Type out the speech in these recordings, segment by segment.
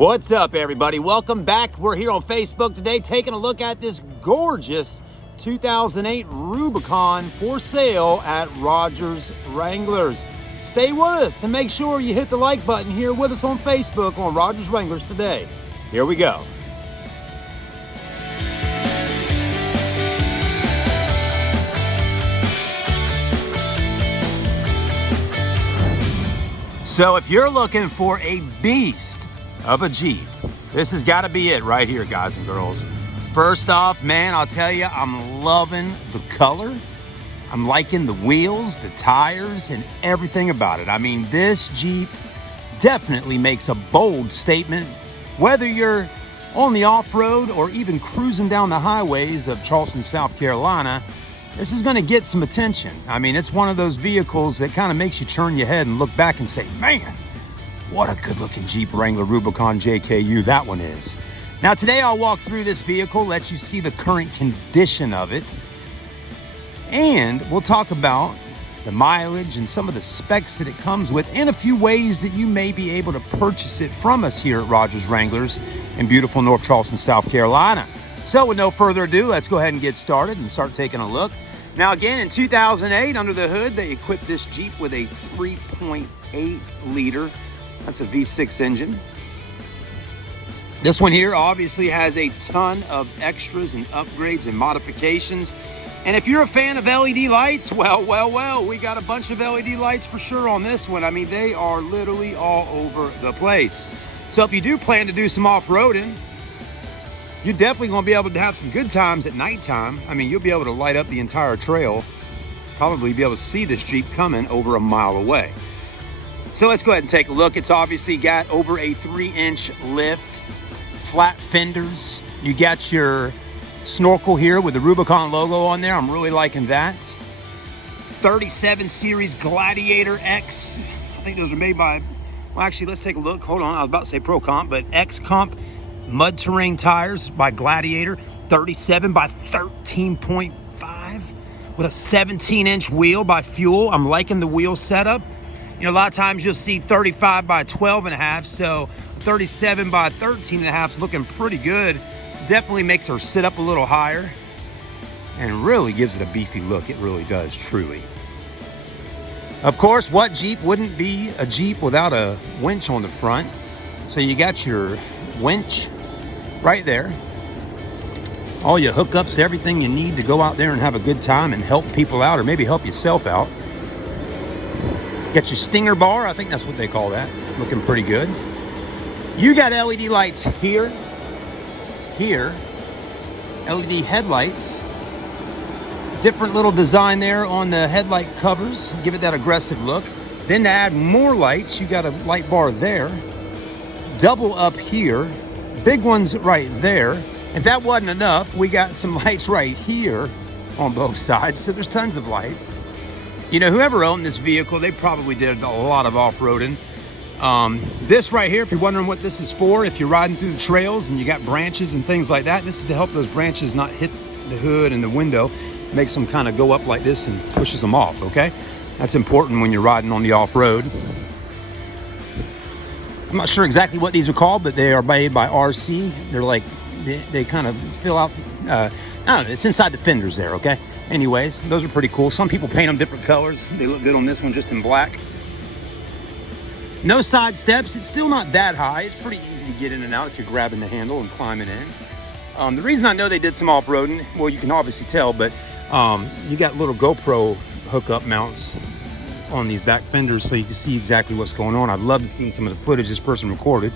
What's up, everybody? Welcome back. We're here on Facebook today taking a look at this gorgeous 2008 Rubicon for sale at Rogers Wranglers. Stay with us and make sure you hit the like button here with us on Facebook on Rogers Wranglers today. Here we go. So if you're looking for a beast of a Jeep, this has got to be it right here, guys and girls. First off, man, I'll tell you, I'm loving the color. I'm liking the wheels, the tires, and everything about it. I mean, this Jeep definitely makes a bold statement. Whether you're on the off-road or even cruising down the highways of Charleston, South Carolina, this is going to get some attention. I mean, it's one of those vehicles that kind of makes you turn your head and look back and say, man, what a good looking Jeep Wrangler Rubicon JKU that one is. Now today I'll walk through this vehicle, let you see the current condition of it, and we'll talk about the mileage and some of the specs that it comes with and a few ways that you may be able to purchase it from us here at Rogers Wranglers in beautiful North Charleston, South Carolina. So with no further ado, let's go ahead and get started and start taking a look. Now again, in 2008, under the hood, they equipped this Jeep with a 3.8 liter. That's a V6 engine. This one here obviously has a ton of extras and upgrades and modifications. And if you're a fan of LED lights, well, we got a bunch of LED lights for sure on this one. I mean, they are literally all over the place. So if you do plan to do some off-roading, you're definitely going to be able to have some good times at nighttime. I mean, you'll be able to light up the entire trail, probably be able to see this Jeep coming over a mile away. So let's go ahead and take a look. It's obviously got over a 3-inch lift, flat fenders. You got your snorkel here with the Rubicon logo on there. I'm really liking that. 37 series Gladiator X. I think those are made by, well, actually, let's take a look. Hold on, I was about to say Pro Comp, but X Comp mud terrain tires by Gladiator. 37 by 13.5 with a 17-inch wheel by Fuel. I'm liking the wheel setup. You know, a lot of times you'll see 35 by 12.5, so 37 by 13.5 is looking pretty good. Definitely makes her sit up a little higher and really gives it a beefy look. It really does, truly. Of course, what Jeep wouldn't be a Jeep without a winch on the front? So you got your winch right there. All your hookups, everything you need to go out there and have a good time and help people out, or maybe help yourself out. Got your stinger bar, I think that's what they call that. Looking pretty good. You got LED lights here, LED headlights. Different little design there on the headlight covers, give it that aggressive look. Then to add more lights, you got a light bar there. Double up here, big ones right there. If that wasn't enough, we got some lights right here on both sides, so there's tons of lights. You know, whoever owned this vehicle, they probably did a lot of off-roading. This right here, if you're wondering what this is for, if you're riding through the trails and you got branches and things like that, this is to help those branches not hit the hood and the window. Makes them kind of go up like this and pushes them off, okay? That's important when you're riding on the off-road. I'm not sure exactly what these are called, but they are made by RC. They're like, they kind of fill out, I don't know, it's inside the fenders there, okay? Anyways, those are pretty cool. Some people paint them different colors. They look good on this one just in black. No side steps. It's still not that high. It's pretty easy to get in and out if you're grabbing the handle and climbing in. The reason I know they did some off-roading, well, you can obviously tell, but you got little GoPro hookup mounts on these back fenders so you can see exactly what's going on. I'd love to see some of the footage this person recorded.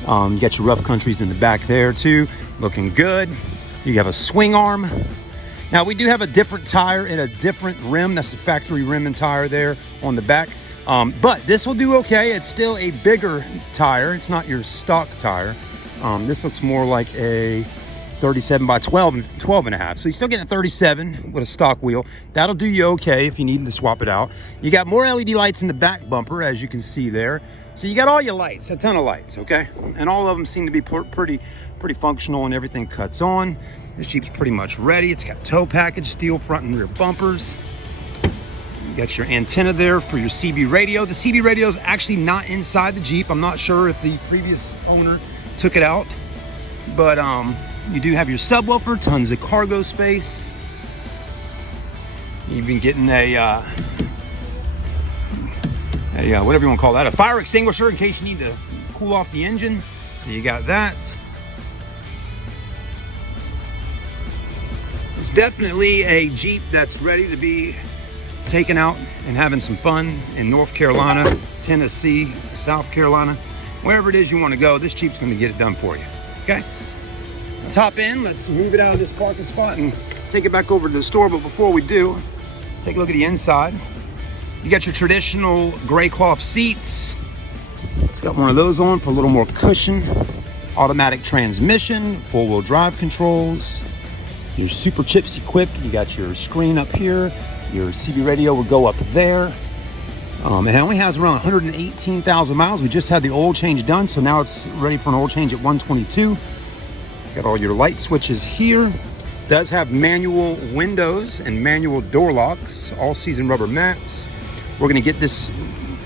You got your rough countries in the back there too, looking good. You have a swing arm. Now we do have a different tire and a different rim. That's the factory rim and tire there on the back. But this will do okay. It's still a bigger tire. It's not your stock tire. This looks more like a 37 by 12.5. So you're still getting a 37 with a stock wheel. That'll do you okay if you need to swap it out. You got more LED lights in the back bumper, as you can see there. So you got all your lights, a ton of lights, okay? And all of them seem to be pretty functional and everything cuts on. This Jeep's pretty much ready. It's got tow package, steel front and rear bumpers. You got your antenna there for your CB radio. The CB radio is actually not inside the Jeep. I'm not sure if the previous owner took it out, but you do have your subwoofer, tons of cargo space. You've been getting a whatever you want to call that, a fire extinguisher in case you need to cool off the engine. So you got that. It's definitely a Jeep that's ready to be taken out and having some fun in North Carolina, Tennessee, South Carolina, wherever it is you want to go. This Jeep's going to get it done for you. Okay, let's hop in. Let's move it out of this parking spot and take it back over to the store. But before we do, take a look at the inside. You got your traditional gray cloth seats. It's got one of those on for a little more cushion. Automatic transmission, four-wheel drive controls. Your super chips equipped. You got your screen up here. Your CB radio will go up there. It only has around 118,000 miles. We just had the oil change done, so now it's ready for an oil change at 122. Got all your light switches here. It does have manual windows and manual door locks, all season rubber mats. We're gonna get this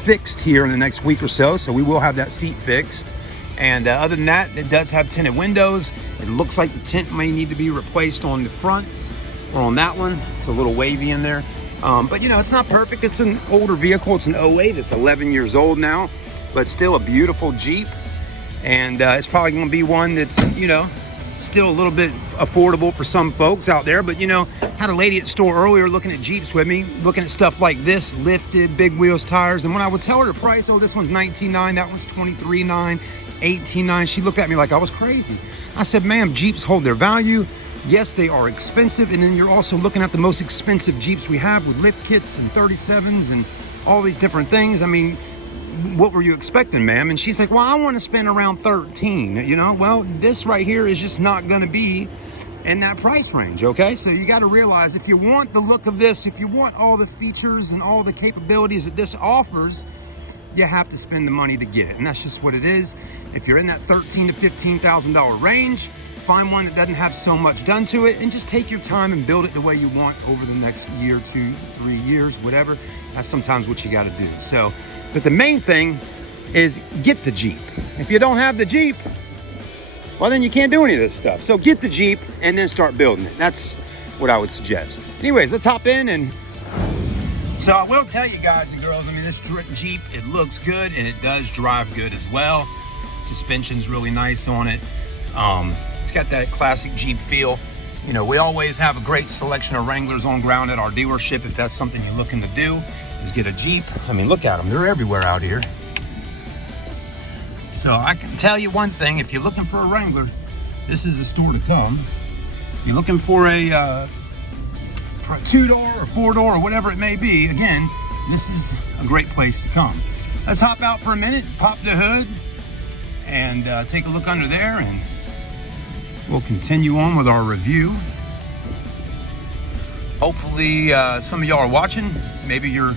fixed here in the next week or so, so we will have that seat fixed. And other than that, it does have tinted windows. It looks like the tint may need to be replaced on the front or on that one. It's a little wavy in there. But you know, it's not perfect. It's an older vehicle. It's an 08. It's 11 years old now, but still a beautiful Jeep. And it's probably gonna be one that's, you know, still a little bit affordable for some folks out there. But you know, had a lady at the store earlier looking at Jeeps with me, looking at stuff like this, lifted, big wheels, tires. And when I would tell her the price, oh, this one's $19,900, that one's $23,900, $18,900, she looked at me like I was crazy. I said, ma'am, Jeeps hold their value. Yes, they are expensive. And then you're also looking at the most expensive Jeeps we have with lift kits and 37s and all these different things. I mean, what were you expecting, ma'am? And she's like, well, I want to spend around 13, you know? Well, this right here is just not going to be in that price range, okay? So you got to realize, if you want the look of this, if you want all the features and all the capabilities that this offers, you have to spend the money to get it. And that's just what it is. If you're in that $13,000 to $15,000 range, find one that doesn't have so much done to it and just take your time and build it the way you want over the next year, 2, 3 years, whatever. That's sometimes what you got to do. So, but the main thing is get the Jeep. If you don't have the Jeep, well, then you can't do any of this stuff. So get the Jeep and then start building it. That's what I would suggest. Anyways, let's hop in. And so I will tell you guys and girls, I mean, this Jeep, it looks good and it does drive good as well. Suspension's really nice on it. It's got that classic Jeep feel. You know, we always have a great selection of Wranglers on ground at our dealership. If that's something you're looking to do, is get a Jeep. I mean, look at them, they're everywhere out here. So I can tell you one thing, if you're looking for a Wrangler, this is the store to come. If you're looking for a 2-door or 4-door or whatever it may be, again, this is a great place to come. Let's hop out for a minute, pop the hood, and take a look under there, and we'll continue on with our review. Hopefully some of y'all are watching. Maybe you're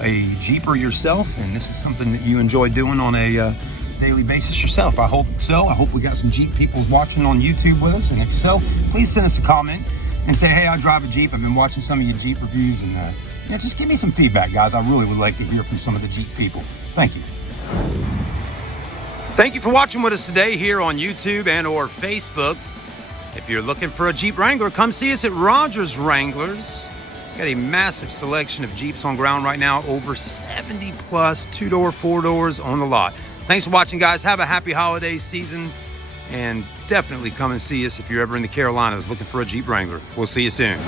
a Jeeper yourself, and this is something that you enjoy doing on a daily basis yourself. I hope so. I hope we got some Jeep people watching on YouTube with us, and if so, please send us a comment and say, hey, I drive a Jeep. I've been watching some of your Jeep reviews, and you know, just give me some feedback, guys. I really would like to hear from some of the Jeep people. Thank you. Thank you for watching with us today here on YouTube and or Facebook. If you're looking for a Jeep Wrangler, come see us at Rogers Wranglers. Got a massive selection of Jeeps on ground right now, over 70 plus 2-door, 4-doors on the lot. Thanks for watching, guys. Have a happy holiday season, and definitely come and see us if you're ever in the Carolinas looking for a Jeep Wrangler. We'll see you soon.